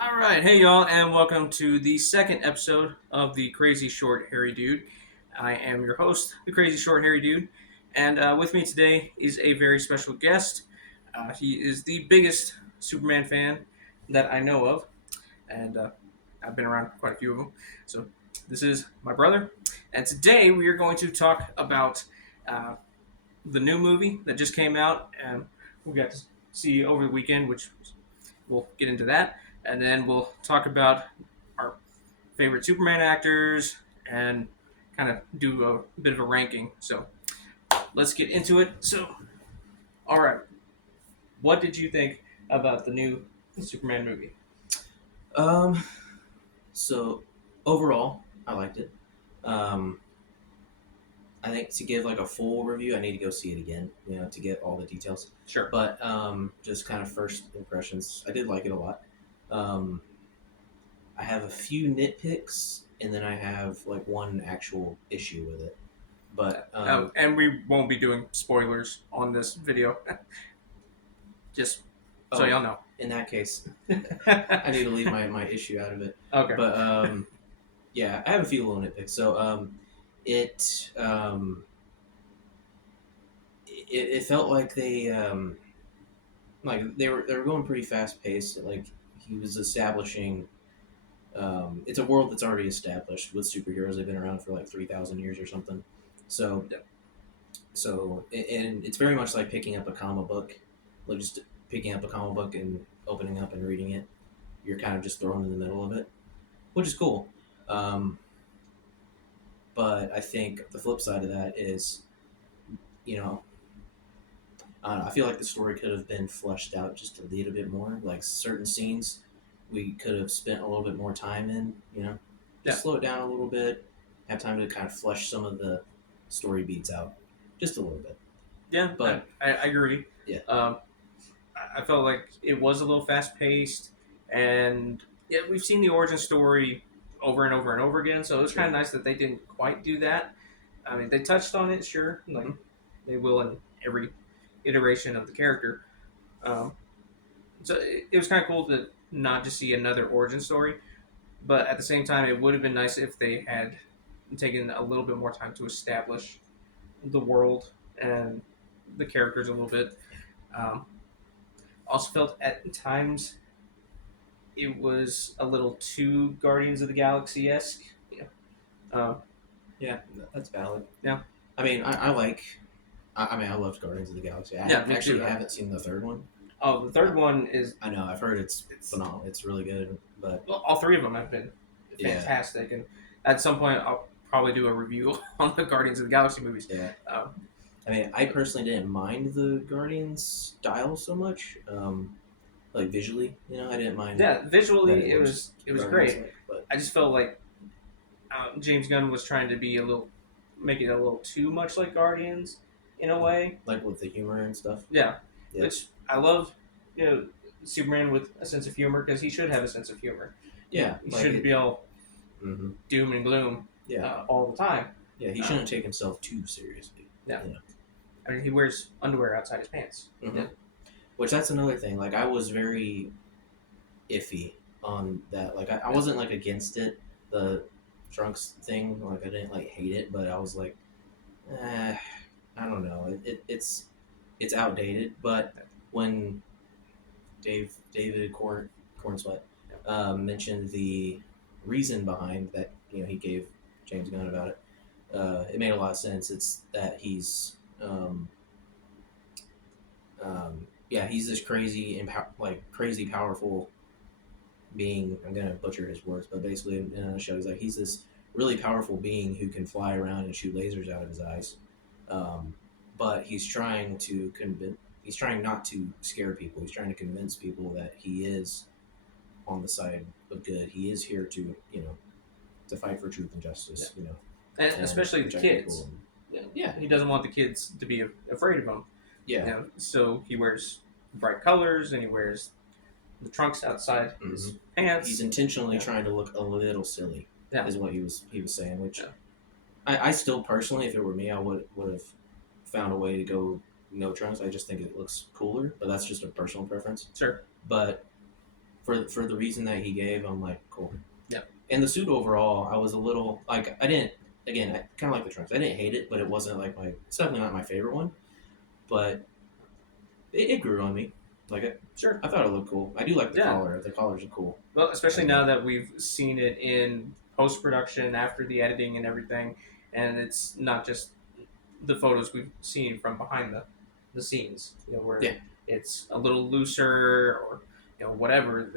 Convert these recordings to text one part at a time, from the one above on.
All right, hey y'all, and welcome to the second episode of the Crazy Short Hairy Dude. I am your host, the Crazy Short Hairy Dude, and with me today is a very special guest. He is the biggest Superman fan that I know of, and I've been around quite a few of them. So this is my brother, and today we are going to talk about uh, the new movie that just came out, and we got to see over the weekend, which we'll get into that, and then we'll talk about our favorite Superman actors and kind of do a bit of a ranking. So let's get into it. So, all right, what did you think about the new Superman movie? Um, so overall, I liked it. Um, I think to give like a full review, I need to go see it again, to get all the details. Sure. But just kind of first impressions, I did like it a lot. Um, I have a few nitpicks, and then I have like one actual issue with it. But And we won't be doing spoilers on this video, just so oh, y'all know. in that case, I need to leave my issue out of it. Okay. But yeah, I have a few little nitpicks. So it it felt like they were going pretty fast paced. Like he was establishing. It's a world that's already established with superheroes. They've been around for like 3,000 years or something. So Yeah. and it's very much like picking up a comic book, like just picking up a comic book and opening up and reading it. You're kind of just thrown in the middle of it, which is cool. Um, but I think the flip side of that is, you know, I don't know, I feel like the story could have been fleshed out just a little bit more. Like certain scenes, we could have spent a little bit more time in. Yeah. Just slow it down a little bit, have time to kind of flesh some of the story beats out, just a little bit. Yeah. But I agree. yeah, I felt like it was a little fast paced, and yeah, we've seen the origin story over and over and over again. So it was sure. kind of nice that they didn't quite do that. I mean, they touched on it, sure, like Hmm. they will in every iteration of the character. Um, so it was kind of cool to not just see another origin story, but at the same time, it would have been nice if they had taken a little bit more time to establish the world and the characters a little bit. Um, also felt at times it was a little too Guardians of the Galaxy esque. Yeah. Uh, Yeah, that's valid. yeah. I mean, I like. I mean, I loved Guardians of the Galaxy. I Yeah, me actually too. haven't seen the third one. Oh, the Uh, third one is I know I've heard it's it's phenomenal. It's really good, but well, all three of them have been yeah, fantastic, and at some point I'll probably do a review on the Guardians of the Galaxy movies. yeah. Um, I mean, I personally didn't mind the Guardians style so much. Like visually, I didn't mind yeah, that visually it was it was Guardians great. like, but I just felt like James Gunn was trying to be a little make it a little too much like Guardians in a way. like with the humor and stuff. Yeah, Yeah, which I love. You know, Superman with a sense of humor because he should have a sense of humor. yeah, He like shouldn't it. be all Hmm. doom and gloom Yeah, all the time. yeah. He Um, shouldn't take himself too seriously. yeah, You know. I mean he wears underwear outside his pants. Hmm. Yeah, Which that's another thing. Like I was very iffy on that. Like I wasn't like against it, the trunks thing. Like I didn't like hate it, but I was like, I don't know. It's outdated. But when David Cornsweet mentioned the reason behind that, he gave James Gunn about it. It made a lot of sense. It's that he's this crazy crazy powerful being. I'm gonna butcher his words, but basically in a nutshell, he's this really powerful being who can fly around and shoot lasers out of his eyes. Um, but he's trying not to scare people. He's trying to convince people that he is on the side of good. He is here to to fight for truth and justice. and And especially the protect kids. people. Yeah. Yeah, He doesn't want the kids to be afraid of him. yeah. So he wears bright colors and he wears the trunks outside Hmm. his pants. He's intentionally Yeah. trying to look a little silly. Yeah. Is what he was saying. Which Yeah. I still personally, if it were me, I would have found a way to go no trunks. I just think it looks cooler, but that's just a personal preference. Sure. But for the reason that he gave, I'm like, cool. Yeah. And the suit overall, I was a little like, I didn't, again, I kind of like the trunks. I didn't hate it, but it wasn't like it's definitely not my favorite one. But it grew on me. Like Sure. I thought it looked cool. I do like the Yeah. collar. The collars are cool. Well, especially now that we've seen it in post production after the editing and everything, and it's not just the photos we've seen from behind the scenes, where Yeah. it's a little looser or whatever.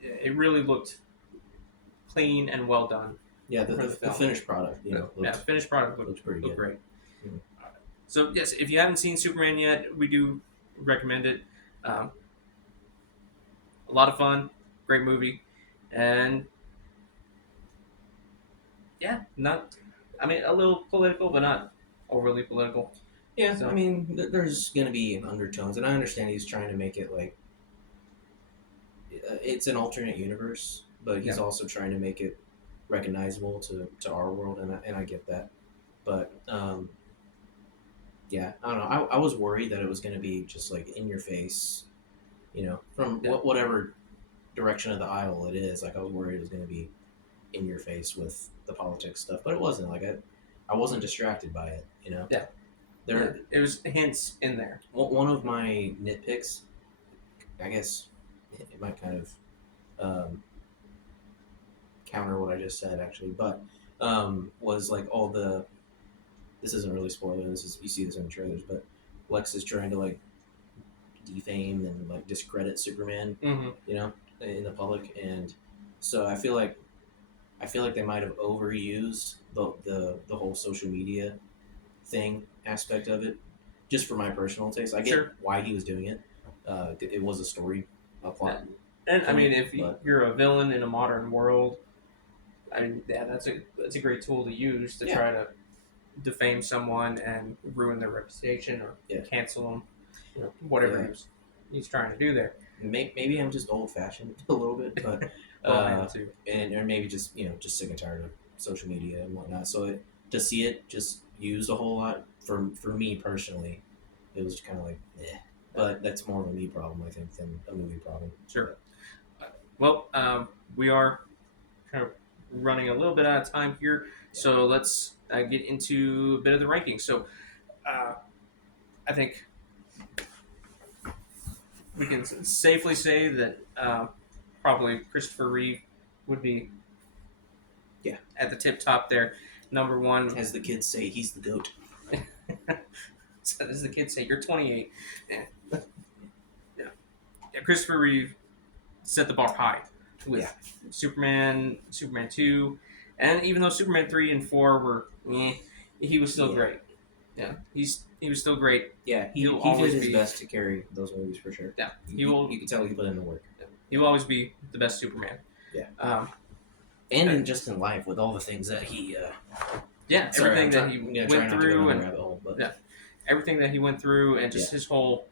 It really looked clean and well done. Yeah, for the film. finished product, Finished product looked pretty looked good. great. Mhm. So yes, if you haven't seen Superman yet, we do recommend it. Um, a lot of fun, great movie, and yeah, I mean, a little political, but not overly political. Yeah, So- I mean, there's gonna be undertones, and I understand he's trying to make it like it's an alternate universe, but he's Yeah. also trying to make it recognizable to our world, and I get that. But yeah, I don't know. I was worried that it was gonna be just like in your face, from Yeah. whatever direction of the aisle it is. Like I was worried it was gonna be in your face with the politics stuff, but it wasn't. Like I wasn't distracted by it. Yeah. There, it was hints in there. one of my nitpicks, I guess, it might kind of counter what I just said actually, but was like all the. This isn't really spoiler. This is you see this in the trailers, but Lex is trying to like defame and like discredit Superman, Mm-hmm. In the public, and so I feel like they might have overused the whole social media thing aspect of it, just for my personal taste. I get Sure. why he was doing it. It was a story, a plot. And I mean, if But- you're a villain in a modern world, I mean, yeah, that's a great tool to use to Yeah. try to defame someone and ruin their reputation or Yeah. cancel them, whatever Yeah. he's trying to do there. Maybe I'm just old fashioned a little bit, but Well, I am too. or maybe just just sick and tired of social media and whatnot. So to see it just used a whole lot for me personally, it was kind of like, but that's more of a me problem I think than a movie problem. Sure. Well, we are kind of running a little bit out of time here, so let's get into a bit of the rankings. So, I think we can safely say that probably Christopher Reeve would be at the tip top there. Number one. As the kids say, he's the goat. As the kids say, you're 28. Yeah. Christopher Reeve set the bar high with Superman, Superman 2, and even though Superman 3 and 4 were he was still great. Yeah, he was still great. Yeah, he He'll did always his be- best to carry those movies for sure. Yeah, You can tell he put in the work. He will always be the best Superman. Yeah. And just in life with all the things that he. Everything that he went through and rabbit hole, but everything that he went through and just his whole,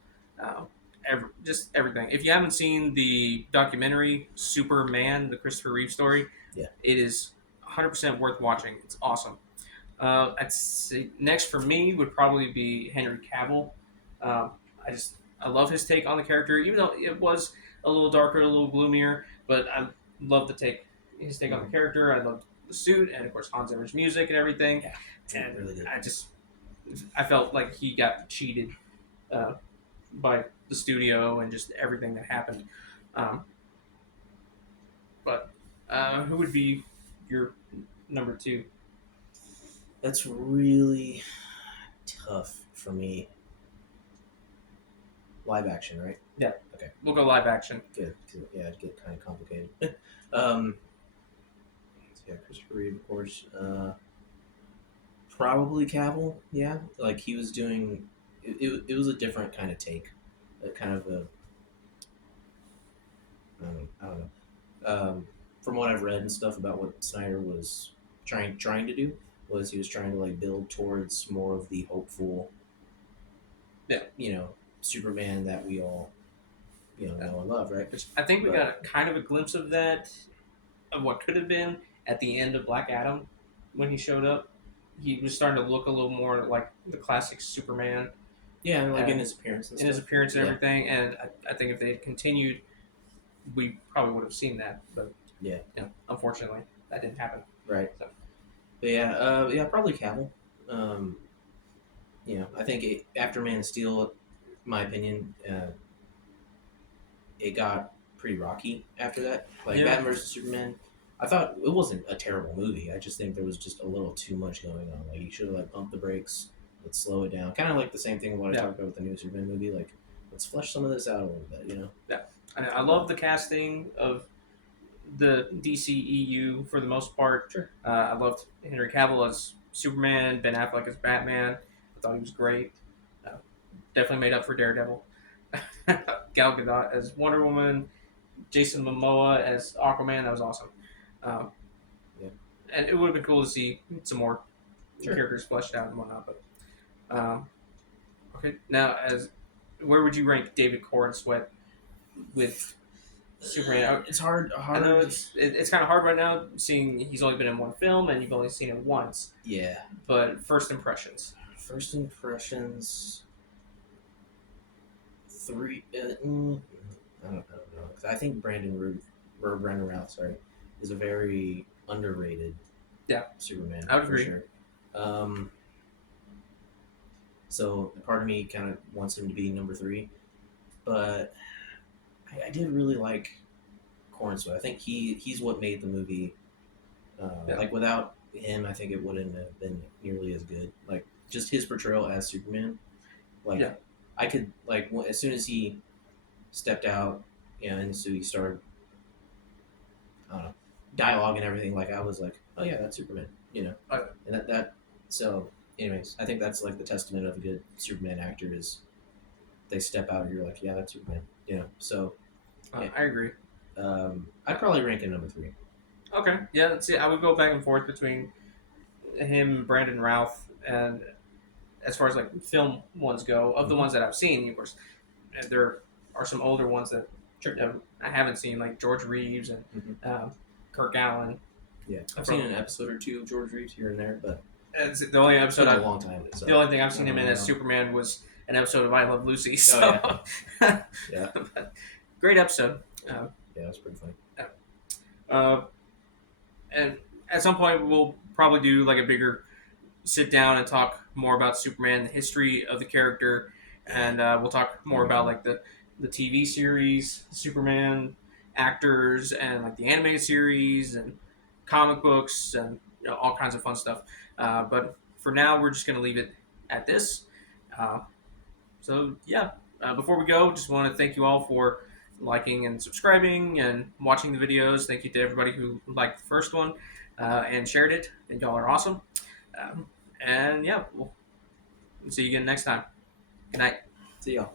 just everything. If you haven't seen the documentary Superman, the Christopher Reeve story, it is 100% worth watching. It's awesome. I'd say next for me would probably be Henry Cavill. I love his take on the character, even though it was a little darker, a little gloomier. But I love his take on the character. I love the suit, and of course Hans Zimmer's music and everything. Yeah, And really good. I felt like he got cheated by the studio and just everything that happened. But who would be your number two? That's really tough for me. Live action, right? We'll go live action. Good. 'Cause, it'd get kind of complicated. Christopher Reeve, of course. Probably Cavill. Yeah, like he was doing. It was a different kind of take, kind of a. I don't know. From what I've read and stuff about what Snyder was trying to do, was he was trying to like build towards more of the hopeful. Superman that we all, know and love, right? Which I think we got kind of a glimpse of that, of what could have been at the end of Black Adam when he showed up. He was starting to look a little more like the classic Superman Yeah, like in his appearance and in his stuff. appearance and Yeah. everything. And I think if they had continued we probably would have seen that, but Yeah. unfortunately, that didn't happen. Right. So, But yeah, probably Cavill. Um, I think after Man of Steel, my opinion, it got pretty rocky after that. Like yeah, Batman versus Superman, I thought it wasn't a terrible movie. I just think there was just a little too much going on. Like you should have like pumped the brakes, let's slow it down. Kind of like the same thing what I yeah, talked about with the new Superman movie. Like let's flesh some of this out a little bit. yeah. I love the casting of the DCEU for the most part. Sure. I loved Henry Cavill as Superman, Ben Affleck as Batman. I thought he was great. Uh, Definitely made up for Daredevil. Gal Gadot as Wonder Woman, Jason Momoa as Aquaman. That was awesome. Um, Yeah. and it would have been cool to see some more Sure. characters fleshed out and whatnot. But okay, now as where would you rank David Corenswet with Superman? It's hard. I know it's kind of hard right now, seeing he's only been in one film and you've only seen it once. Yeah. But first impressions. First impressions. Three. I don't know. 'Cause I think Brandon Routh, sorry, is a very underrated. Yeah. Superman. I would for agree. Sure. So part of me kind of wants him to be number 3, but I did really like Cornswell. I think he's what made the movie. Yeah. Like without him, I think it wouldn't have been nearly as good. Like just his portrayal as Superman. Like Yeah. I could like as soon as he stepped out, and so he started, I don't know, dialogue and everything. Like I was like, oh yeah, that's Superman. Okay. And that. So, anyways, I think that's like the testament of a good Superman actor is they step out and you're like, yeah, that's Superman. So yeah. I agree. I'd probably rank it number 3. Okay. Yeah, let's see. I would go back and forth between him, Brandon Routh, and as far as like film ones go, of the Mhm. ones that I've seen, of course, there are some older ones that I haven't seen, like George Reeves and Kirk Allen. Yeah, I've seen an episode or two of George Reeves here and there, but It's the only it's episode been a long time. So the only thing I've seen I him don't in as know. Superman was an episode of I Love Lucy. So, Yeah. but great episode. Yeah, it's pretty funny. And at some point, we'll probably do like a bigger sit down and talk more about Superman, the history of the character, and we'll talk more about like the TV series, Superman actors, and like the animated series and comic books and all kinds of fun stuff. But for now, we're just going to leave it at this. Uh, so yeah, before we go, just want to thank you all for liking and subscribing and watching the videos. Thank you to everybody who liked the first one and shared it. And y'all are awesome. And yeah, we'll see you again next time. Good night. See y'all.